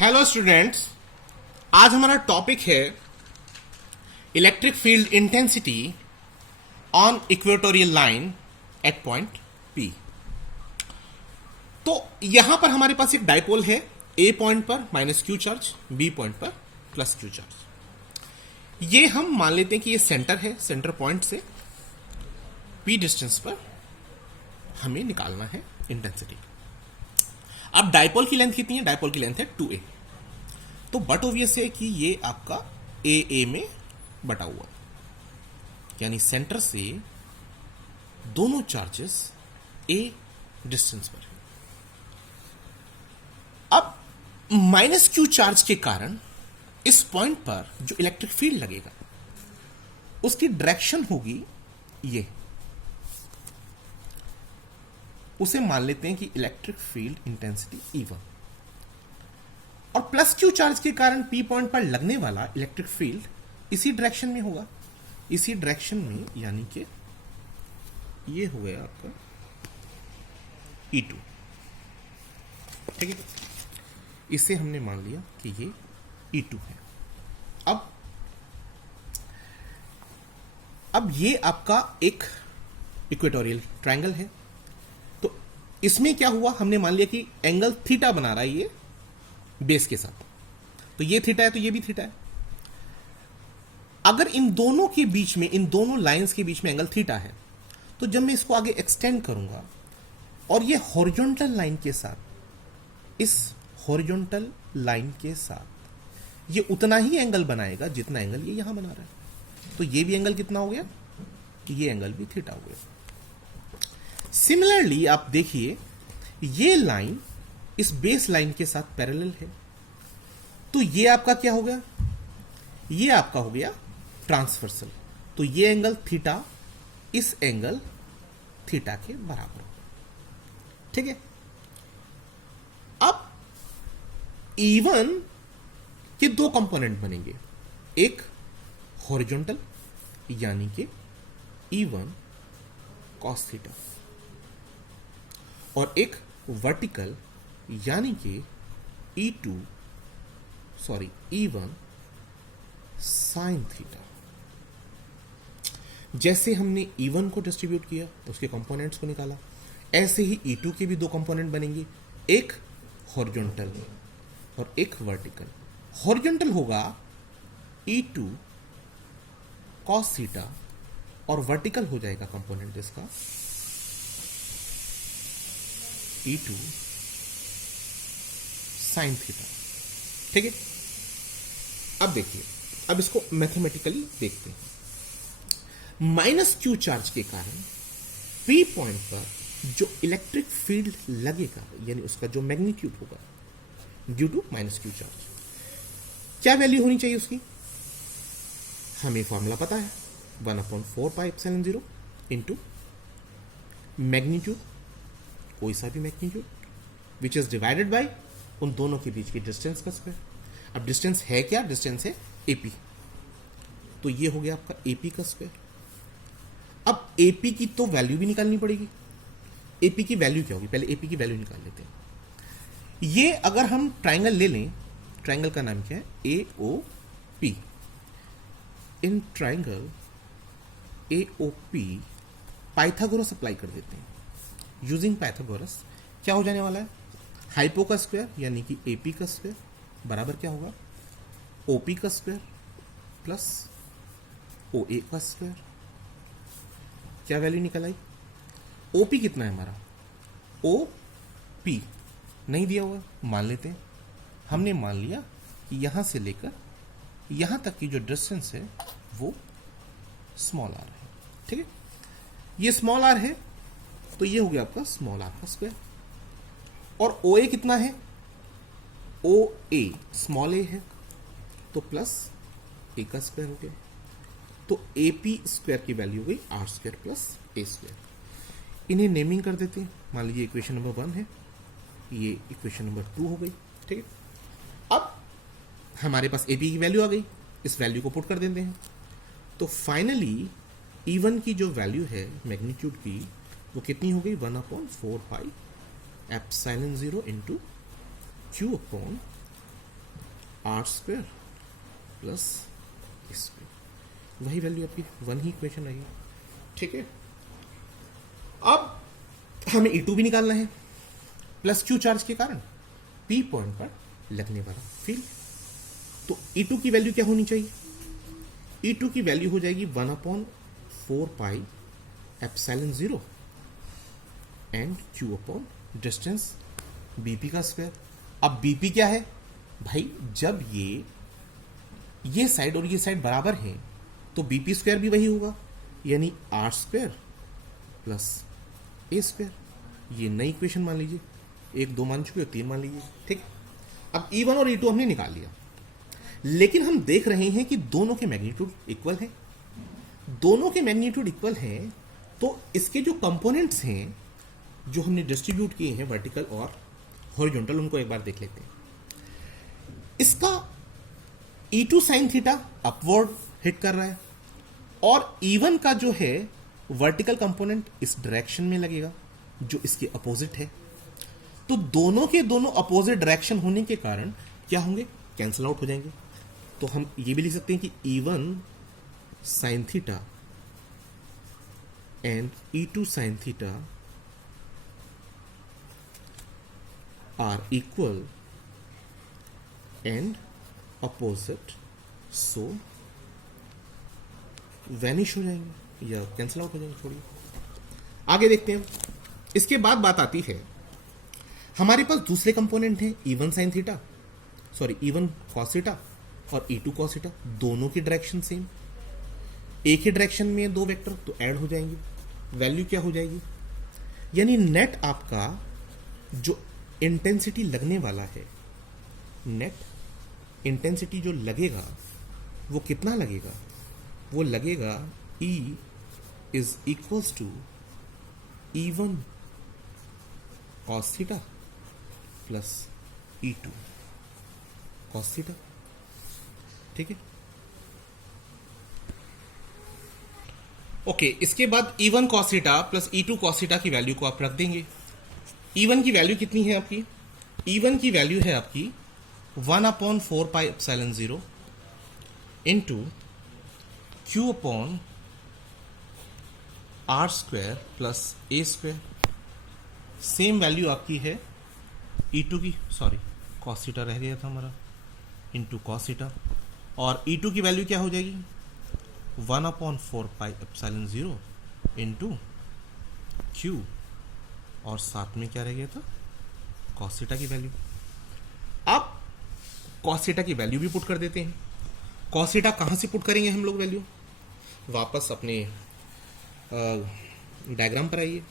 Hello students, आज हमारा topic है electric field intensity on equatorial line at point P. तो यहां पर हमारे पास एक डाइपोल है, ए पॉइंट पर minus Q charge, B point पर प्लस क्यू चार्ज। ये हम मान लेते हैं कि ये सेंटर है, सेंटर पॉइंट से पी डिस्टेंस पर हमें निकालना है इंटेंसिटी। अब डाइपोल की लेंथ कितनी है? डाइपोल की लेंथ है 2a। तो बट ऑब्वियस है कि ये आपका ए में बटा हुआ, यानी सेंटर से दोनों चार्जेस ए डिस्टेंस पर है। अब माइनस क्यू चार्ज के कारण इस पॉइंट पर जो इलेक्ट्रिक फील्ड लगेगा उसकी डायरेक्शन होगी ये, उसे मान लेते हैं कि इलेक्ट्रिक फील्ड इंटेंसिटी E1। और प्लस क्यू चार्ज के कारण पी पॉइंट पर लगने वाला इलेक्ट्रिक फील्ड इसी डायरेक्शन में होगा, इसी डायरेक्शन में, यानी कि ये हो गया आपका E2। ठीक है, इसे हमने मान लिया कि ये E2 है। अब ये आपका एक इक्वेटोरियल ट्रायंगल है। तो इसमें क्या हुआ, हमने मान लिया कि एंगल थीटा बना रहा है ये बेस के साथ। तो ये थीटा है तो ये भी थीटा है। अगर इन दोनों के बीच में, इन दोनों लाइंस के बीच में एंगल थीटा है, तो जब मैं इसको आगे एक्सटेंड करूंगा और ये हॉरिजॉन्टल लाइन के साथ, इस हॉरिजॉन्टल लाइन के साथ ये उतना ही एंगल बनाएगा जितना एंगल ये यहां बना रहा है। तो ये भी एंगल कितना हो गया? ये एंगल भी थीटा हो गया। सिमिलरली आप देखिए, ये लाइन इस बेस लाइन के साथ पैरेलल है। तो ये आपका क्या हो गया? ये आपका हो गया ट्रांसवर्सल। तो ये एंगल थीटा इस एंगल थीटा के बराबर हो। ठीक है, अब E1 के दो कंपोनेंट बनेंगे, एक हॉरिजॉन्टल यानी कि E1 cos थीटा, और एक वर्टिकल यानी कि E1 sin थीटा। जैसे हमने E1 को डिस्ट्रीब्यूट किया, उसके कंपोनेंट्स को निकाला, ऐसे ही E2 के भी दो कंपोनेंट बनेंगे, एक हॉरिजॉन्टल और एक वर्टिकल। हॉरिजॉन्टल होगा E2 cos थीटा और वर्टिकल हो जाएगा कंपोनेंट इसका E2 sin थीटा। ठीक है, अब देखिए, अब इसको मैथमेटिकली देखते हैं। माइनस क्यू चार्ज के कारण पी पॉइंट पर जो इलेक्ट्रिक फील्ड लगेगा, यानी उसका जो मैग्नीट्यूड होगा due to minus Q charge, क्या वैल्यू होनी चाहिए उसकी? हमें फॉर्मूला पता है, 1/4πε0 इंटू मैग्नीट्यूड, कोई सा भी magnitude, which is divided bye उन दोनों के बीच की डिस्टेंस का स्क्वायर। अब डिस्टेंस है क्या? डिस्टेंस है AP। तो ये हो गया आपका AP का स्क्वायर। अब AP की तो वैल्यू भी निकालनी पड़ेगी। AP की वैल्यू क्या होगी? पहले AP की वैल्यू निकाल लेते हैं। ये अगर हम ट्राइंगल ले लें, ट्राइंगल का नाम क्या है? AOP। In triangle AOP Pythagoras apply कर देते हैं। यूजिंग पाइथागोरस क्या हो जाने वाला है? हाइपो का स्क्वायर यानी कि AP का स्क्वायर बराबर क्या होगा? OP का स्क्वायर प्लस OA का स्क्वायर। क्या वैल्यू निकल आई? OP कितना है हमारा? OP नहीं दिया हुआ, मान लेते हैं। हमने मान लिया कि यहां से लेकर यहां तक की जो डिस्टेंस है वो स्मॉल r है। ठीक है, ये स्मॉल r है, तो ये हो गया आपका स्मॉल r का स्क्वायर। और OA कितना है? OA स्मॉल a है, तो प्लस a का स्क्वायर हो गया। तो AP स्क्वायर की वैल्यू हो गई r² प्लस a स्क्वायर। इन्हें नेमिंग कर देते हैं। मान लीजिए इक्वेशन नंबर 1 है, ये इक्वेशन नंबर 2 हो गई। ठीक है, अब हमारे पास AP की वैल्यू आ गई, इस वैल्यू को पुट कर देते हैं। तो फाइनली E1 की जो वैल्यू है मैग्नीट्यूड की, वो कितनी हो गई? 1/4πε0 into Q upon R square plus A square, वही वैल्यू आपकी 1 ही इक्वेशन रहेगी। ठीक है, अब हमें E2 भी निकालना है प्लस क्यू चार्ज के कारण P पॉइंट पर लगने वाला फील्ड। तो E2 की वैल्यू क्या होनी चाहिए? E2 की वैल्यू हो जाएगी 1/4 pi epsilon 0 and Q upon distance BP का स्क्वायर। अब BP क्या है भाई? जब ये साइड और ये साइड बराबर है तो BP स्क्वायर भी वही होगा, यानी R square plus A square. ये नई इक्वेशन मान लीजिए, 1 2 मान चुके हो, 3 मान लीजिए। ठीक, अब E1 और E2 हमने निकाल लिया, लेकिन हम देख रहे हैं कि दोनों के मैग्नीट्यूड इक्वल हैं। दोनों के मैग्नीट्यूड इक्वल हैं तो इसके जो कंपोनेंट्स हैं जो हमने डिस्ट्रीब्यूट किए हैं वर्टिकल और हॉरिजॉन्टल, उनको एक बार देख लेते हैं। इसका E2 sine theta upward hit कर रहा है और E1 का जो है वर्टिकल कंपोनेंट इस डायरेक्शन में लगेगा जो इसके अपोजिट है। तो दोनों के दोनों अपोजिट डायरेक्शन होने के कारण क्या होंगे? कैंसिल आउट हो जाएंगे। तो हम ये भी लिख सकते हैं कि E1 sine theta and E2 sine theta are equal and opposite, so vanish हो जाएंगे या कैंसिल आउट हो जाएंगे। छोड़िए, आगे देखते हैं। इसके बाद बात आती है, हमारे पास दूसरे कंपोनेंट हैं E1 sine theta, sorry E1 cos theta और E2 कॉस थीटा। दोनों की डायरेक्शन सेम, एक ही डायरेक्शन में दो वेक्टर, तो ऐड हो जाएंगे। वैल्यू क्या हो जाएगी? यानी नेट आपका जो इंटेंसिटी लगने वाला है, नेट इंटेंसिटी जो लगेगा वो कितना लगेगा? वो लगेगा E is equals to E1 cos theta plus E2 cos theta. ठीक है, ओके। इसके बाद E1 cos theta plus E2 cos theta की वैल्यू को आप रख देंगे। E1 की वैल्यू कितनी है आपकी? E1 की वैल्यू है आपकी 1/4 pi epsilon 0 into Q upon R square plus A square. Same value आपकी है E2 की, सॉरी कॉस थीटा रह गया था हमारा, इंटू कॉस थीटा। और E2 की वैल्यू क्या हो जाएगी? 1/4 पाई एप्सिलॉन 0 इंटू Q, और साथ में क्या रह गया था? कॉस थीटा की वैल्यू। अब कॉस थीटा की वैल्यू भी पुट कर देते हैं। कॉस थीटा कहाँ से पुट करेंगे हम लोग वैल्यू? वापस अपने डायग्राम पर आइए।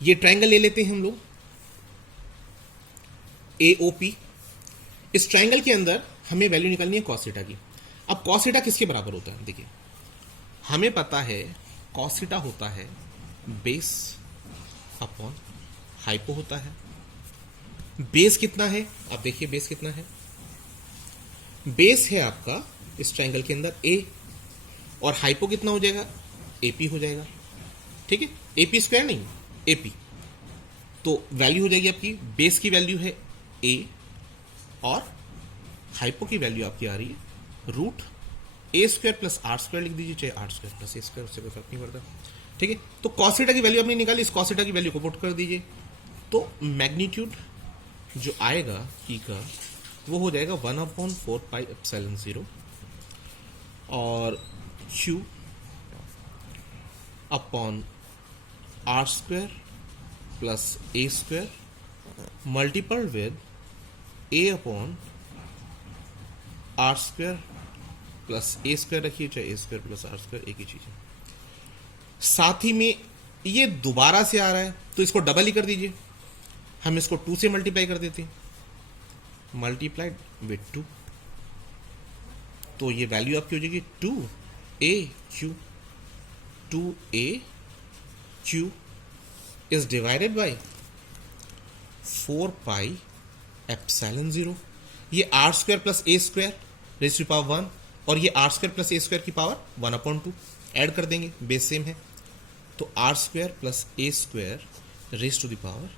ये ट्रायंगल ले लेते हैं हम लोग AOP। इस ट्रायंगल के अंदर हमें वैल्यू निकालनी है कॉस थीटा की। अब कॉस थीटा किसके बराबर होता है? देखिए, हमें पता है कॉस थीटा होता है बेस अपॉन हाइपो होता है। बेस कितना है? आप देखिए बेस कितना है। बेस है आपका इस ट्रायंगल के अंदर A, और हाइपो कितना हो जाएगा? AP हो जाएगा। ठीक है, AP स्क्वायर नहीं, AP। तो वैल्यू हो जाएगी आपकी, बेस की वैल्यू है A और हाइपो की वैल्यू आपकी आ रही है root A square plus R square लिख दीजिए, चाहे R square plus A square, उससे कोई फर्क नहीं पड़ता। ठीक है, तो कॉस थीटा की वैल्यू आपने निकाली, इस कॉस थीटा की वैल्यू को पुट कर दीजिए। तो मैग्नीट्यूड जो आएगा E का वो हो जाएगा 1/4 पाई एप्सिलॉन 0 और Q upon R square plus A square multiple with A upon R square plus A square रखिए, चाहे A square plus R square एक ही चीज है। साथ ही में ये दोबारा से आ रहा है तो इसको डबल ही कर दीजिए। हम इसको 2 से मल्टीप्लाई कर देते हैं, मल्टीप्लाइड विद 2, तो ये वैल्यू आपकी हो जाएगी 2AQ। 2AQ is divided by 4 pi epsilon 0। ये R square plus A square raise to power 1 और ये R square plus A square की पावर 1/2 ऐड कर देंगे, बेस सेम है, तो R square plus A square raise to the power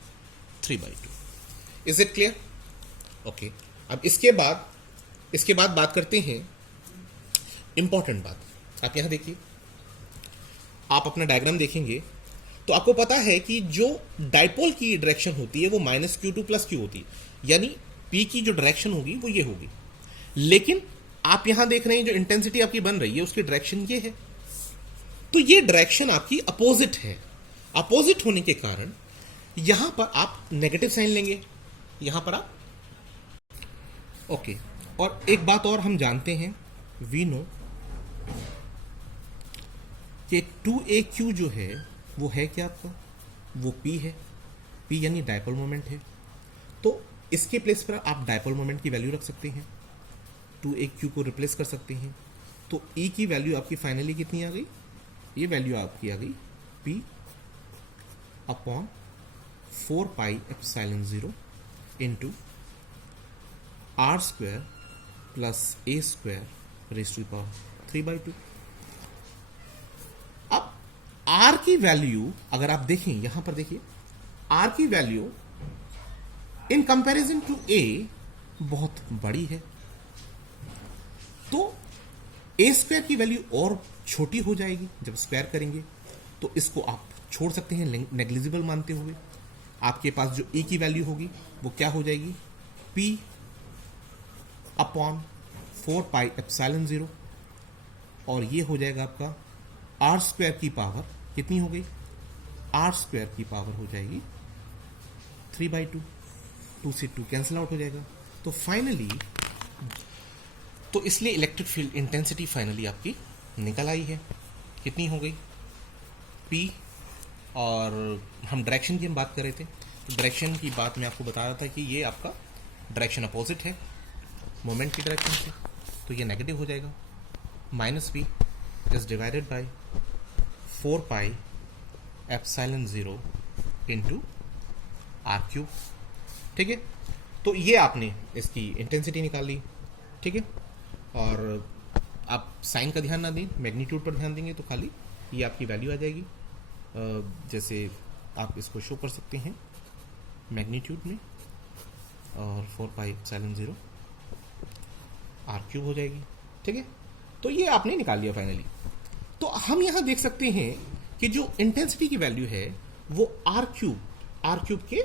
3/2। Is it clear? Okay, अब इसके बाद बात करते हैं इंपॉर्टेंट बात। आप यहां देखिए, आप अपना डायग्राम देखेंगे तो आपको पता है कि जो डाइपोल की डायरेक्शन होती है वो -q2 + q होती है, यानी P की जो डायरेक्शन होगी वो ये होगी। लेकिन आप यहां देख रहे हैं जो इंटेंसिटी आपकी बन रही है उसकी डायरेक्शन ये है, तो ये डायरेक्शन आपकी अपोजिट है। अपोजिट होने के कारण यहां पर आप नेगेटिव साइन लेंगे, यहां पर आप ओके। और एक बात और हम जानते हैं, वी नो कि 2aq जो है वो है क्या आपका, वो P है। P यानी डायपोल मोमेंट है, तो इसके प्लेस पर आप डायपोल मोमेंट की वैल्यू रख सकते हैं, 2aq को रिप्लेस कर सकते हैं। तो E की वैल्यू आपकी फाइनली कितनी आ गई, ये वैल्यू आपकी आ गई P/4πε0 into r² + a² raised to the power 3/2। अब r की वैल्यू अगर आप देखें, यहां पर देखिए, r की value in comparison to a बहुत बड़ी है, तो a² की वैल्यू और छोटी हो जाएगी जब स्क्वायर करेंगे। तो इसको आप छोड़ सकते हैं नेग्लिजिबल मानते हुए। आपके पास जो e की वैल्यू होगी वो क्या हो जाएगी, P/4πε0, और ये हो जाएगा आपका r² की पावर कितनी हो गई, r² की पावर हो जाएगी 3/2, 2 से 2 कैंसिल आउट हो जाएगा। तो फाइनली, तो इसलिए इलेक्ट्रिक फील्ड इंटेंसिटी फाइनली आपकी निकल आई है, कितनी हो गई P। और हम डायरेक्शन की हम बात कर रहे थे, तो डायरेक्शन की बात मैं आपको बता रहा था कि ये आपका डायरेक्शन अपोजिट है मोमेंट की डायरेक्शन से, तो ये नेगेटिव हो जाएगा। -P is divided by 4πε0 into r³। ठीक है, तो ये आपने इसकी इंटेंसिटी निकाल ली। ठीक है, और आप साइन का ध्यान ना दें, मैग्नीट्यूड पर ध्यान देंगे तो खाली ये आपकी वैल्यू आ जाएगी। जैसे आप इसको शो कर सकते हैं मैग्नीट्यूड में, और 4πε0 r³ हो जाएगी। ठीक है, तो ये आपने निकाल लिया फाइनली। तो हम यहां देख सकते हैं कि जो इंटेंसिटी की वैल्यू है वो r³ के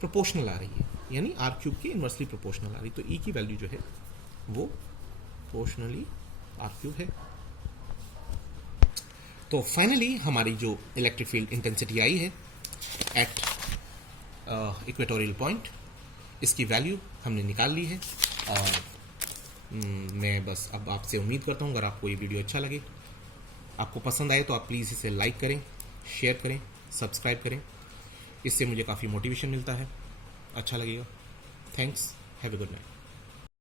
प्रोपोर्शनल आ रही है, यानी r³ के इनवर्सली प्रोपोर्शनल आ रही। तो E की वैल्यू जो है वो प्रोपोर्शनली r³ है। तो फाइनली हमारी जो इलेक्ट्रिक फील्ड इंटेंसिटी आई है एट इक्वेटोरियल पॉइंट, इसकी वैल्यू हमने निकाल ली है। और मैं बस अब आपसे उम्मीद करता हूँ अगर आपको ये वीडियो अच्छा लगे, आपको पसंद आए, तो आप प्लीज़ इसे लाइक करें, शेयर करें, सब्सक्राइब करें। इससे मुझे काफ़ी मोटिवेशन मिलता है, अच्छा लगेगा। Thanks, have a good night.